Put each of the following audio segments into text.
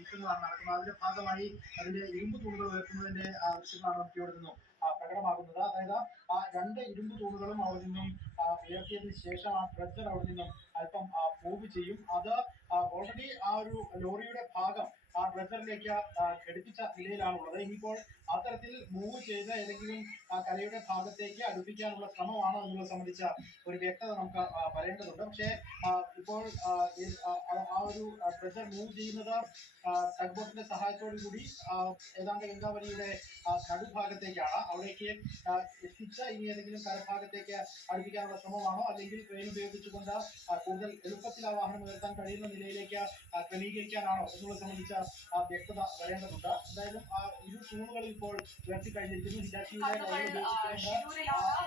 നീക്കുന്നതാണ് നടക്കുന്നത്. അതിന്റെ ഭാഗമായി അതിന്റെ ഇരുമ്പ് തൂണുകൾ ഉയർത്തുന്നതിന്റെ ദൃശ്യങ്ങളാണ് നമുക്ക് ഇവിടെ നിന്നും പ്രകടമാകുന്നത്. അതായത് ആ രണ്ട് ഇരുമ്പ് തൂണുകളും അവിടെ നിന്നും ഉയർത്തിയതിനു ശേഷം ആ ട്രെജർ അവിടെ നിന്നും അല്പം മൂവ് ചെയ്യും. അത് ഓൾറെഡി ആ ഒരു ലോറിയുടെ ഭാഗം ആ ട്രെജറിലേക്ക് ഘടിപ്പിച്ച നിലയിലാണുള്ളത്. ഇനിയിപ്പോൾ അത്തരത്തിൽ മൂവ് ചെയ്ത് ഏതെങ്കിലും കരയുടെ ഭാഗത്തേക്ക് അടുപ്പിക്കാനുള്ള ശ്രമമാണോ എന്നുള്ളത് സംബന്ധിച്ച ഒരു വ്യക്തത നമുക്ക് പറയേണ്ടതുണ്ട്. പക്ഷേ ഇപ്പോൾ ആ ഒരു ട്രെജർ മൂവ് ചെയ്യുന്നത് ടഗ് ബോട്ടിന്റെ സഹായത്തോടു കൂടി ഏതാണ്ട് ഗംഗാവലിയുടെ നടുഭാഗത്തേക്കാണ്. അവിടേക്ക് എത്തിച്ച് ഇനി ഏതെങ്കിലും കരഭാഗത്തേക്ക് അടുപ്പിക്കാനുള്ള ശ്രമമാണോ, അല്ലെങ്കിൽ ട്രെയിൻ ഉപയോഗിച്ചുകൊണ്ട് കൂടുതൽ എളുപ്പത്തിൽ ആ വാഹനം ഉയർത്താൻ കഴിയുന്ന നിലയിലേക്ക് ക്രമീകരിക്കാനാണോ എന്നുള്ളത് സംബന്ധിച്ച വ്യക്തത വരേണ്ടതുണ്ട്. എന്തായാലും ഇരു തൂണുകൾ ഇപ്പോൾ ഉയർത്തി കഴിഞ്ഞിരിക്കുന്നു.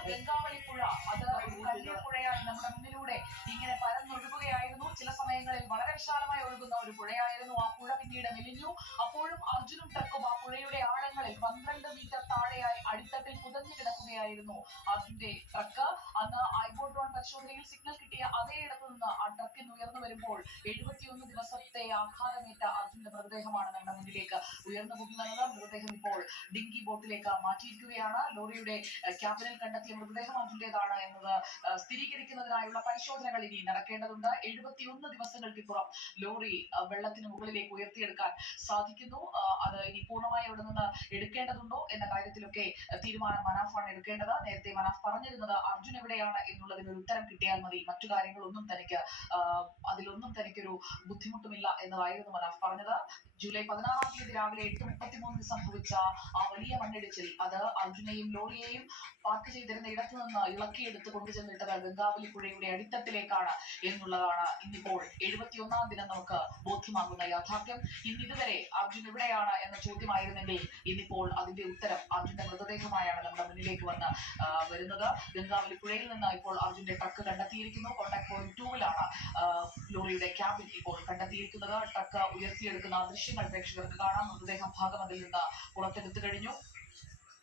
ഗംഗാവലി പുഴ അത് വലിയ പുഴയായി നമ്മുടെ മുന്നിലൂടെ ഇങ്ങനെ പരന്നൊഴുകുകയായിരുന്നു. ചില സമയങ്ങളിൽ വളരെ വിശാലമായി ഒഴുകുന്ന ഒരു പുഴയായിരുന്നു. ആ പുഴ പിന്നീട് മെലിഞ്ഞു. അപ്പോഴും അർജുനും ട്രക്കും ആ പുഴയുടെ ആഴങ്ങളിൽ 12 മീറ്റർ താഴെയായി അടിത്തട്ടിൽ പുതഞ്ഞു കിടക്കുകയായിരുന്നു അർജുന്റെ ട്രക്ക്. അന്ന് ഐബോട്രോൺ പരിശോധനയിൽ സിഗ്നൽ കിട്ടിയ അതേയിടത്തു നിന്ന് ആ ട്രക്കിൽ ഉയർന്നു വരുമ്പോൾ 71 ദിവസത്തെ ആഘാതമേറ്റ അർജുന്റെ മൃതദേഹമാണ് നമ്മുടെ മുന്നിലേക്ക് ഉയർന്നു പോകുന്നത്. മൃതദേഹം ഇപ്പോൾ ഡിങ്കി ബോട്ടിലേക്ക് മാറ്റിയിരിക്കുകയാണ്. ലോറിയുടെ ക്യാബിനിൽ കണ്ടെത്തിയ മൃതദേഹം അർജുന്റേതാണ് എന്നത് സ്ഥിരീകരിക്കുന്നതിനായുള്ള പരിശോധനകൾ ഇനി നടക്കേണ്ടതുണ്ട്. 71 ദിവസങ്ങൾക്കിപ്പുറം ലോറി വെള്ളത്തിന് മുകളിലേക്ക് ഉയർത്തിയെടുക്കാൻ സാധിക്കുന്നു. അത് ഇനി പൂർണ്ണമായി അവിടെ നിന്ന് എടുക്കേണ്ടതുണ്ടോ എന്ന കാര്യത്തിലൊക്കെ തീരുമാനം മനാഫാണ് എടുക്കേണ്ടത്. നേരത്തെ മനാഫ് പറഞ്ഞിരുന്നത് അർജുൻ എവിടെയാണ് എന്നുള്ളതിന് ഒരു ഉത്തരം കിട്ടിയാൽ മതി, മറ്റു കാര്യങ്ങളൊന്നും അതിലൊന്നും തനിക്കൊരു ബുദ്ധിമുട്ടുമില്ല എന്നതായിരുന്നു മനാഫ് പറഞ്ഞത്. ജൂലൈ 16-ാം തീയതി രാവിലെ 8:33 സംഭവിച്ച ആ വലിയ മണ്ണിടിച്ചിൽ അത് അർജുനെയും ലോറിയെയും പാർക്ക് ചെയ്തിരുന്ന ഇടത്തു നിന്ന് ഇളക്കിയെടുത്ത് കൊണ്ടുചെന്നിട്ടത് ഗംഗാവലി പുഴയുടെ അടിത്തട്ടിലേക്കാണ് എന്നുള്ളതാണ് ഇന്നിപ്പോൾ 71-ാം ദിനം നമുക്ക് ബോധ്യമാകുന്ന യാഥാർത്ഥ്യം. ഇതുവരെ അർജുൻ എവിടെയാണ് എന്ന ചോദ്യമായിരുന്നെങ്കിൽ ഇന്നിപ്പോൾ അതിന്റെ ഉത്തരം അർജുന്റെ മൃതദേഹമായാണ് നമ്മുടെ മുന്നിലേക്ക് വന്ന് വരുന്നത്. ഗംഗാവലി പുഴയിൽ നിന്ന് ഇപ്പോൾ അർജുന്റെ ട്രക്ക് കണ്ടെത്തിയിരിക്കുന്നു. കോൺടാക്ട് പോയിന്റ് 2-ലാണ് ലോറിയുടെ ക്യാബിൻ ഇപ്പോൾ കണ്ടെത്തിയിരിക്കുന്നത്. ട്രക്ക് ഉയർത്തിയെടുക്കുന്ന ദൃശ്യങ്ങൾ പ്രേക്ഷകർക്ക് കാണാം. മൃതദേഹം ഭാഗം അതിൽ നിന്ന് പുറത്തെടുത്തു കഴിഞ്ഞു.